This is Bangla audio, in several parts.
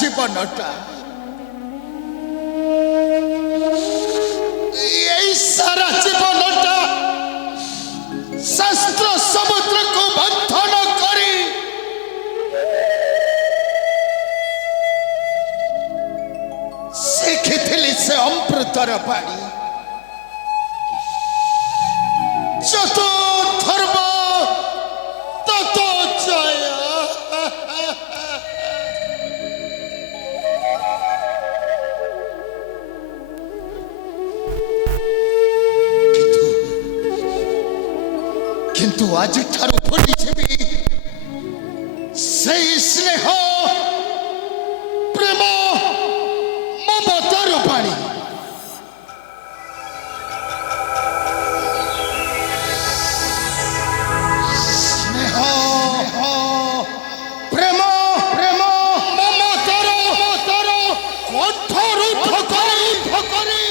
জীবনটা এই সারা জীবনটা শাস্ত্র সমুদ্রକୁ বন্ধন କରି ଶିଖିଥିଲି ସେ ଅମୃତର ବାଣୀ যত ধর্ম তত জয় কিন্তু আজিଠାରୁ ଭୁଲିଯିବି ସେଇ ସ୍ନେହ ପ୍ରେମ ମମତାର ବାଣୀ ସ୍ନେହ ପ୍ରେମ ପ୍ରେମ ମମତାର କଣ୍ଠରୁଦ୍ଧ କରି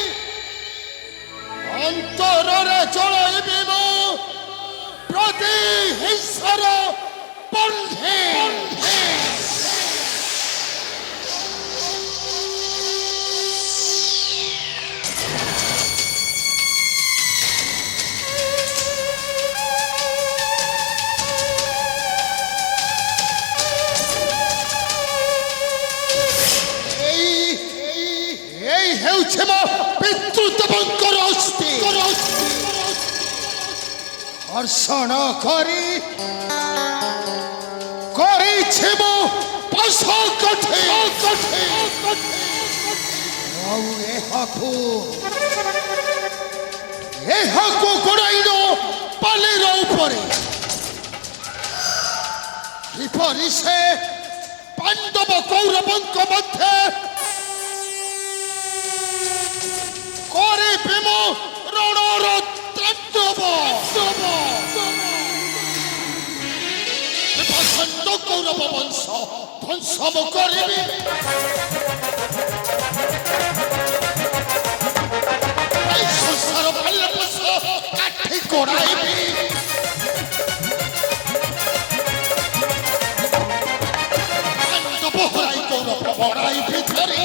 ଅନ୍ତରରେ ଜଳାଇବି ମୁଁ প্রতি হিংসার বন্ধে এই ହେଉଛି ମୋ ପିତୃଦେବଙ୍କର ଅସ୍ଥି হর্ষণ করি করেছে মো পাশ কঠে ଆଉ ଏହାକୁ ଗୋଡ଼ାଇର ପାଲିର ଉପରେ କିପରି ସେ ପାଣ୍ଡବ କୌରବଙ୍କ ମଧ୍ୟରେ କରିବେ ମୋ ରଣର কৌরব বংশ ধ্বংসম করিবি এই সংসার ভাল্যবশ কাঠি করাইবি পাণ্ডব হরাই কৌরব বড়াইবি ধরি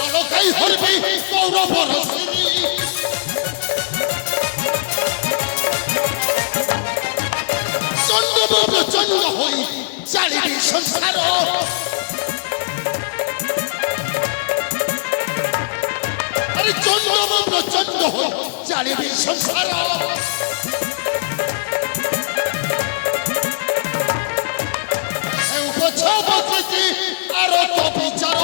আলোকাই হরবি কৌরবর শ্রী প্রচন্ড হই জানিবি সংসার আরে চন্দ্রম প্রচন্ড হই জানিবি সংসার উপছবকৃতি আর তো বিচার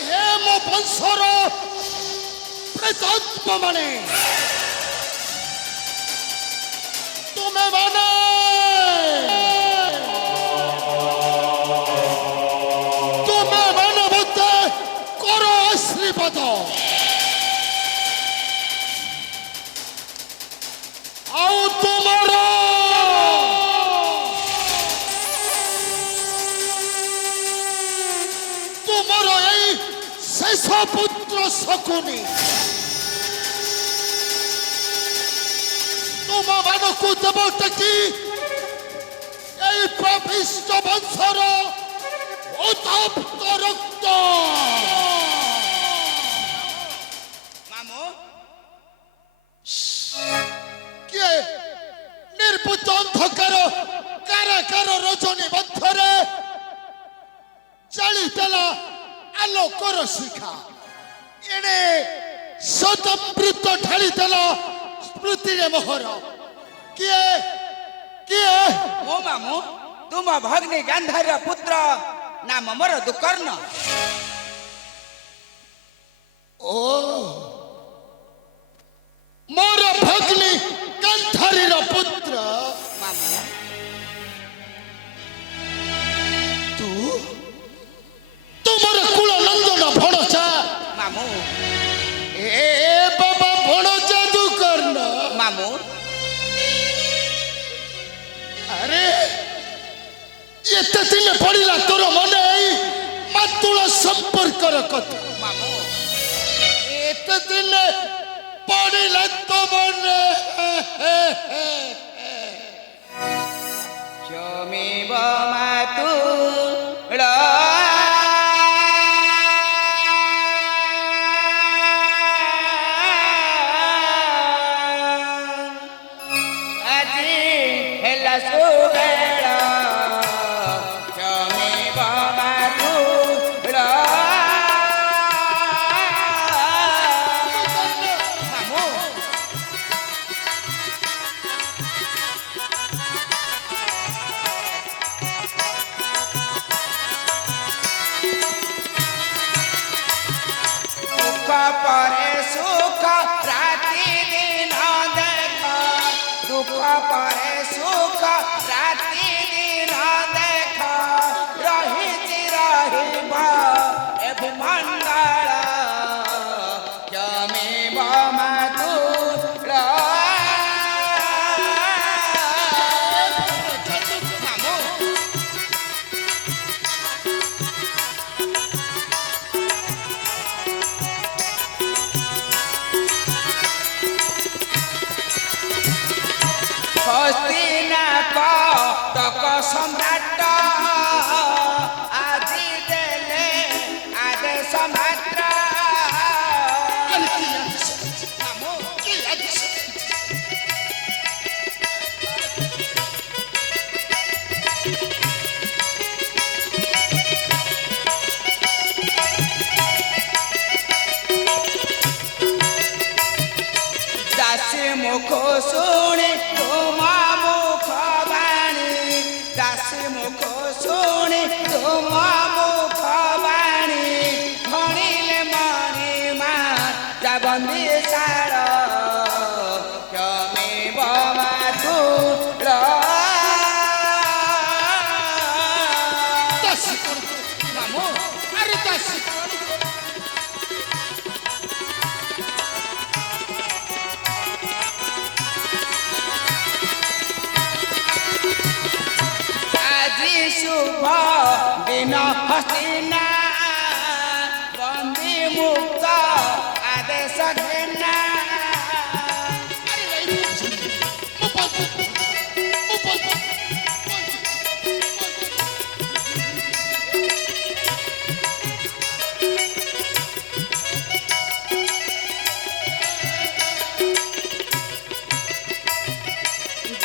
হে মো বংশর প্রেতাত্মা মানে তুমি মানে তুমি মানবতে কর আশীর্বাদ আও তোমার এই শেষ পুত্র শকুনি তোমাମାନଙ୍କୁ দেব ଟେକି এই ପ୍ରବିଷ୍ଟ ବଂଶର ଉତ୍ତପ୍ତ ରକ୍ତ ମାମୁଁ କିଏ ନିର୍ବୁଦ୍ଧ ଅନ୍ଧକାର କାରାଗାର ରଜନୀ ମଧ୍ୟରେ ଜାଳିଦେଲା ଆଲୋକର ଶିଖା ଏଣେ ସଦମୃତ ଢାଳିଦେଲା ସ୍ମୃତିରେ ମୋହର କିଏ କିଏ ମୋ ମାମୁଁ ତୁମ ଭଗ୍ନୀ ଗାନ୍ଧାରୀର ପୁତ୍ର ନାମ ମୋର ଦୁକର୍ଣ୍ଣ ଓ ମୋର ଭଗ୍ନୀ ଗାନ୍ଧାରୀର ପୁତ୍ର ମାମୁଁ ତୁ ତୁମର କୁଳ ନନ୍ଦନ ଭଣଜା ମାମୁଁ ଏ ବାବା ଭଣଜା ଦୁକର୍ଣ୍ଣ ମାମୁଁ আরে এতে দিনে পড়িলা তোর মনে এই মাতুল সম্পর্কর কথা মামুঁ এতে দিনে পড়িলা তো মনে ବମାତୁଳ ଆଜି ହେଲା ସୁବେଳ କ୍ଷମେ ବମାତୁଳ ମାମୁଁ দুঃখ পরে সুখ রাতি দিন দেখ দুঃখ পরে সুখ রাতি দিন দেখ রহিছি রহিব এবি মঙ্গଳ କ୍ଷମେ ବମାତୁଳ ମାମୁଁ ହସ୍ତିନାପତକ ସମ୍ରାଟ ଆଜି ଦେଲେ ଆଦେଶ ମାତ୍ର ମାମୁଁ ଦାସୀ ମୁଖ ଶୁଣି ତୁମ ମୁଖ ବାଣୀ ଦାସୀ ମୁଖ ଶୁଣି ତୁମ ମୁଖ ବାଣୀ ଭଣିଲେ ମଣିମା ଯାବନ୍ଦି ସାର କ୍ଷମେ ବମାତୁଳ ଦାସୀ କଣ ମାମୁଁ ଆରେ ଦାସୀ କଣ ଆଜି ଶୁଭ ଦିନ ହସ୍ତିନା ବନ୍ଦୀ ମୁକ୍ତ ଆଦେଶ ଘେନା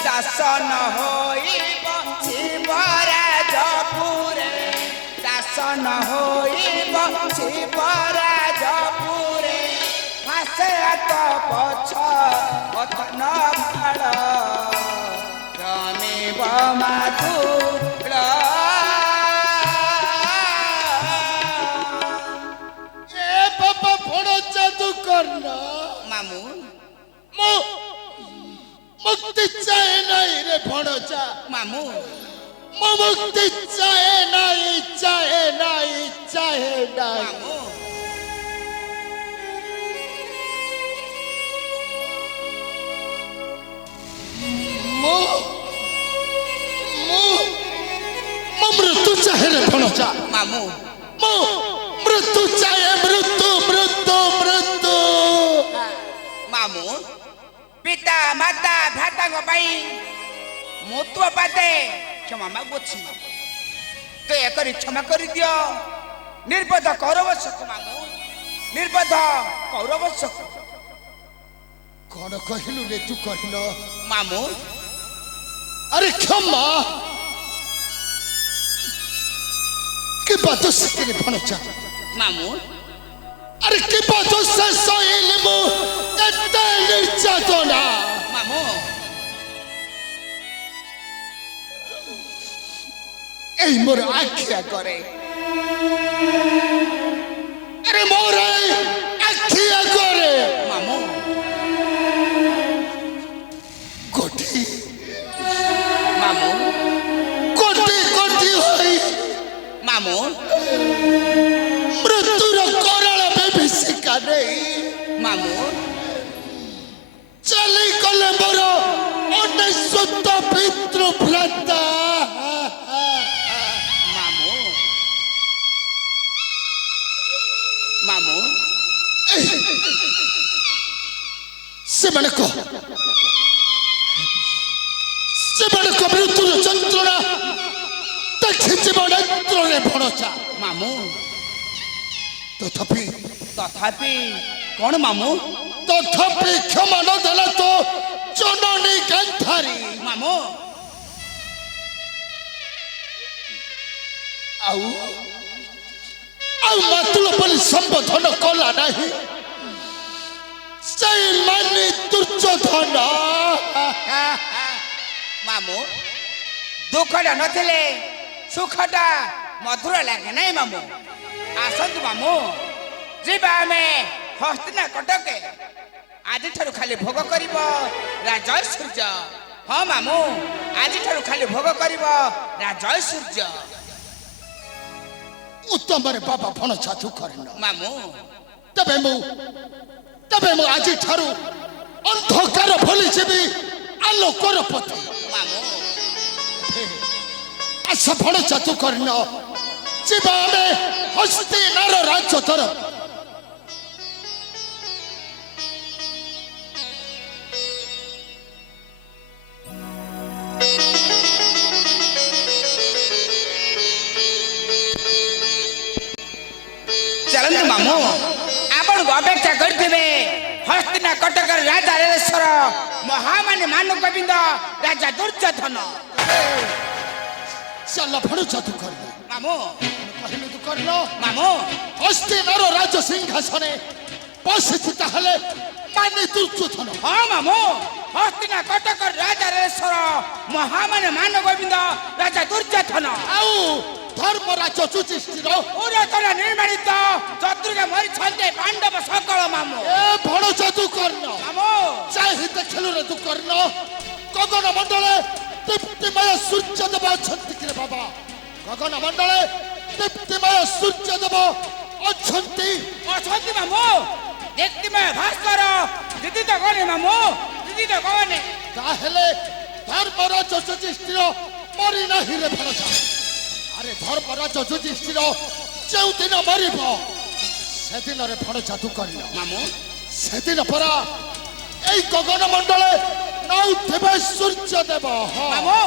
ଦାସନ ହୋଇବ ଶିବରାଜପୁରେ ଦାସନ ହୋଇବ ଶିବରାଜପୁରେ ମାସେ ହାତ ପଛ ପଥନ ଭାଳ କ୍ଷମେ ବମାତୁଳ ଏ ବାବା ବଡ଼ ଜାଦୁ କର୍ଣ୍ଣ ମାମୁଁ ମୁଁ মুক্তি চায় নাই রে ভণজা মামুঁ মো মুক্তি চায় নাই চায় নাই চায় নাই মামুঁ মো মো মো মৃত্যু চায় রে ভণজা মামুঁ মো মৃত্যু চায় মৃত্যু মৃত্যু মৃত্যু ମାମୁଁ ପିତା ମାତା ଭ୍ରାତାଙ୍କ ପାଇଁ ମୁଁ ତୋ ପାଦେ କ୍ଷମା ମାଗୁଅଛି ଦୟାକରି କ୍ଷମା କରିଦିଅ ନିର୍ବୋଧ କୌରବ ଶକ ମାମୁଁ ନିର୍ବୋଧ କୌରବ ଶକ କଣ କହିଲୁ ରେ ତୁ କର୍ଣ୍ଣ ମାମୁଁ আরে ক্ষমা কি বাত শিখিনি ভণজা ମାମୁଁ আরে কি বাত শেষ হইলে মো এতে নির্যাতনা ମାମୁଁ এই মোর আখি আগরে আরে মোর এই আখি আগরে ମାମୁଁ কোটি ମାମୁଁ কোটি কোটি হই ମାମୁଁ মৃত্যুর করাল বিভীষিকা নেই ମାମୁଁ চালি গলে মোর অনেশ্বত পিতৃভ্রাতা ମାମୁଁ ମାମୁଁ ସେମାନଙ୍କ ମୃତ୍ୟୁର ଯନ୍ତ୍ରଣା ଦେଖିଯିବ ନେତ୍ରରେ ଭଣଜା। ମାମୁଁ ତଥାପି ତଥାପି କଣ ମାମୁଁ? ତଥାପି କ୍ଷମା ନ ଦେଲେ ତ ଜନନୀ ଗାନ୍ଧାରୀ ମାମୁଁ ଆଉ ଆଉ ମାତୁଳ ବୋଲି ସମ୍ବୋଧନ କଲା ନାହିଁ। ସେଇ ମାନି ଦୁର୍ଯ୍ୟୋଧନ। ମାମୁଁ ଦୁଃଖଟା ନଥିଲେ ସୁଖଟା ମଧୁର ଲାଗେ ନାଇଁ ମାମୁଁ। ଆସନ୍ତୁ ମାମୁଁ ଯିବା ଆମେ ହସ୍ତିନା କଟକେ। ଆଜିଠାରୁ ଖାଲି ଭୋଗ କରିବ ରାଜୟ ସୂର୍ଯ୍ୟ। ହଁ ମାମୁଁ ଆଜିଠାରୁ ଖାଲି ଭୋଗ କରିବ ରାଜୟ ସୂର୍ଯ୍ୟ। ଉତ୍ତମରେ ବାବା ଭଣଜା ଦୁଃଖରେ ମାମୁଁ ତେବେ ମୁଁ ଆଜିଠାରୁ ଅନ୍ଧକାର ଭୁଲି ଯିବି ଆଲୋକର ପଥେ। ମାମୁଁ ଆସ ଭଣଜା ଦୁଃଖରେ ଯିବା ଆମେ ହସ୍ତିନାର ରାଜ୍ୟ ତରଫ। ଚାଲନ୍ତୁ ମାମୁଁ ଆପଣଙ୍କୁ ଅପେକ୍ଷା କରିଥିବେ ହସ୍ତିନା କଟକର ରାଜା ରାଜେଶ୍ୱର ମହାମାନ୍ୟ ମାନୁ ଗୋବିନ୍ଦ ରାଜା ଦୁର୍ଯ୍ୟୋଧନ। ଚାଲ ଭଣଜା ଦୁଃଖରେ ମାମୁଁ କହିଲୁ ଦୁଃଖରେ ମାମୁଁ ହସ୍ତିନାର ରାଜ ସିଂହାସନେ ବସିଛି ତାହେଲେ ମାନି ଦୁର୍ଯ୍ୟୋଧନ। ହଁ ମାମୁଁ ହସ୍ତିନା କଟକର ରାଜା ରାଜେଶ୍ୱର ମହାମାନ୍ୟ ମାନୁ ଗୋବିନ୍ଦ ରାଜା ଦୁର୍ଯ୍ୟୋଧନ ଆଉ ଧର୍ମରାଜ ଯୁଧିଷ୍ଠିର ପୁରାତନ ନିର୍ମାଣିତ ଶତ୍ରୁଘ୍ନ ମରିଛନ୍ତି ପାଣ୍ଡବ ସକଳ। ମାମୁଁ ଏ ଭଣଜା ଦୁଃଖରେ ମାମୁଁ ଚାହିଁ ଦେଖିଲୁ ରେ ଦୁଃଖରେ ଗଗନ ମଣ୍ଡଳେ ଦୀପ୍ତିମୟ ସୂର୍ଯ୍ୟଦେବ ଅଛନ୍ତି କିରେ ବାବା। ଗଗନ ମଣ୍ଡଳେ ଦୀପ୍ତିମୟ ସୂର୍ଯ୍ୟଦେବ ଅଛନ୍ତି। ଅଛନ୍ତି ମାମୁଁ ଦୀପ୍ତିମୟ ଭାସ୍କର ଦିଦି ତ କହନି ମାମୁଁ ଦିଦି ତ କହନି। ତାହେଲେ ଧର୍ମରାଜ ଯୁଧିଷ୍ଠିର ମରି ନାହିଁ ରେ ଭଣଜା। ଆରେ ଧର୍ମରାଜ ଯୁଧିଷ୍ଠିର ଯେଉଁଦିନ ମରିବ ସେଦିନରେ ଭଣଜା ଦୁଃଖରେ ମାମୁଁ ସେଦିନ ପରା এই গগন মন্ডলে নৌথিবে সূর্যদেব। মামু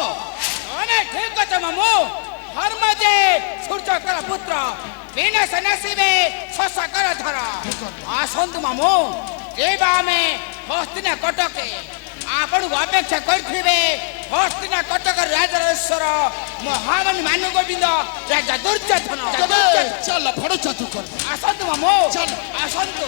অনেক ঠিক আছে মামু। ধর্ম যে সূর্যকর পুত্র বিনাশ নাসিবে শশাকর ধর। আসন্তু মামু এবা আমি হস্তিনা কটকে ଆପଣଙ୍କୁ ଅପେକ୍ଷା କରିଥିବେ ହସ୍ତିନା କଟକର ରାଜା ରାଜେଶ୍ୱର ମହାମାନ୍ୟ ମାନୁ ଗୋବିନ୍ଦ ରାଜା ଦୁର୍ଯ୍ୟୋଧନ। ଚାଲ ଭଣଜା ଦୁଃଖରେ ଆସନ୍ତୁ ମାମୁ ଚାଲ ଆସନ୍ତୁ।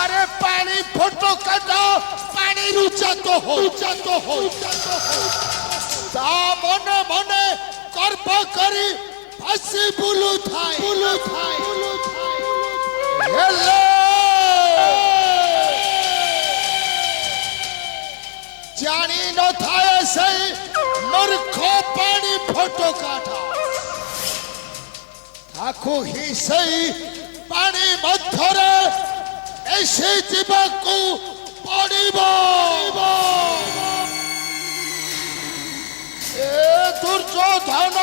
আরে পানি ফটো কাটা পানি রুচাত হো তা মনে মনে গর্ব করি ভাসি বুলু থাই হেলে জানি নথায় সেই মূর্খ পানি ফটো কাটা তাকু হি সেই পানি মধ্যরে এসে জীবকু পড়িব এ দুর্যোধন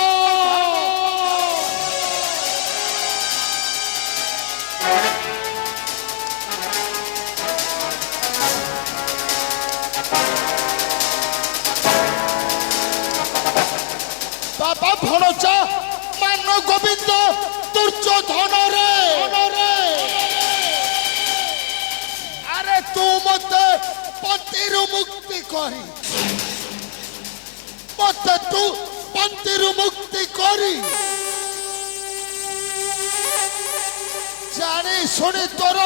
বাবা ভণজা ଗୋବିନ୍ଦ ଦୁର୍ଯ୍ୟୋଧନରେ ଆରେ ତୁ ମତେ ପନ୍ତିରୁ ମୁକ୍ତି କରି ମତେ ତୁ ପନ୍ତିରୁ ମୁକ୍ତି କରି ଜାଣି ଶୁଣି ତୋର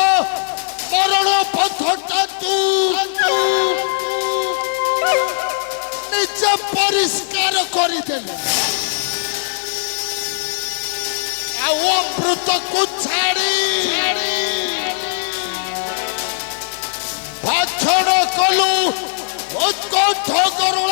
ମରଣ ପଥଟା ତୁ ନିଜେ ପରିଷ୍କାର କରିଦେଲେ ଆଉ ଅମୃତକୁ ଛାଡ଼ି ଭକ୍ଷଣ କଲୁ ଉତ୍କଣ୍ଠ ଗରୁଳ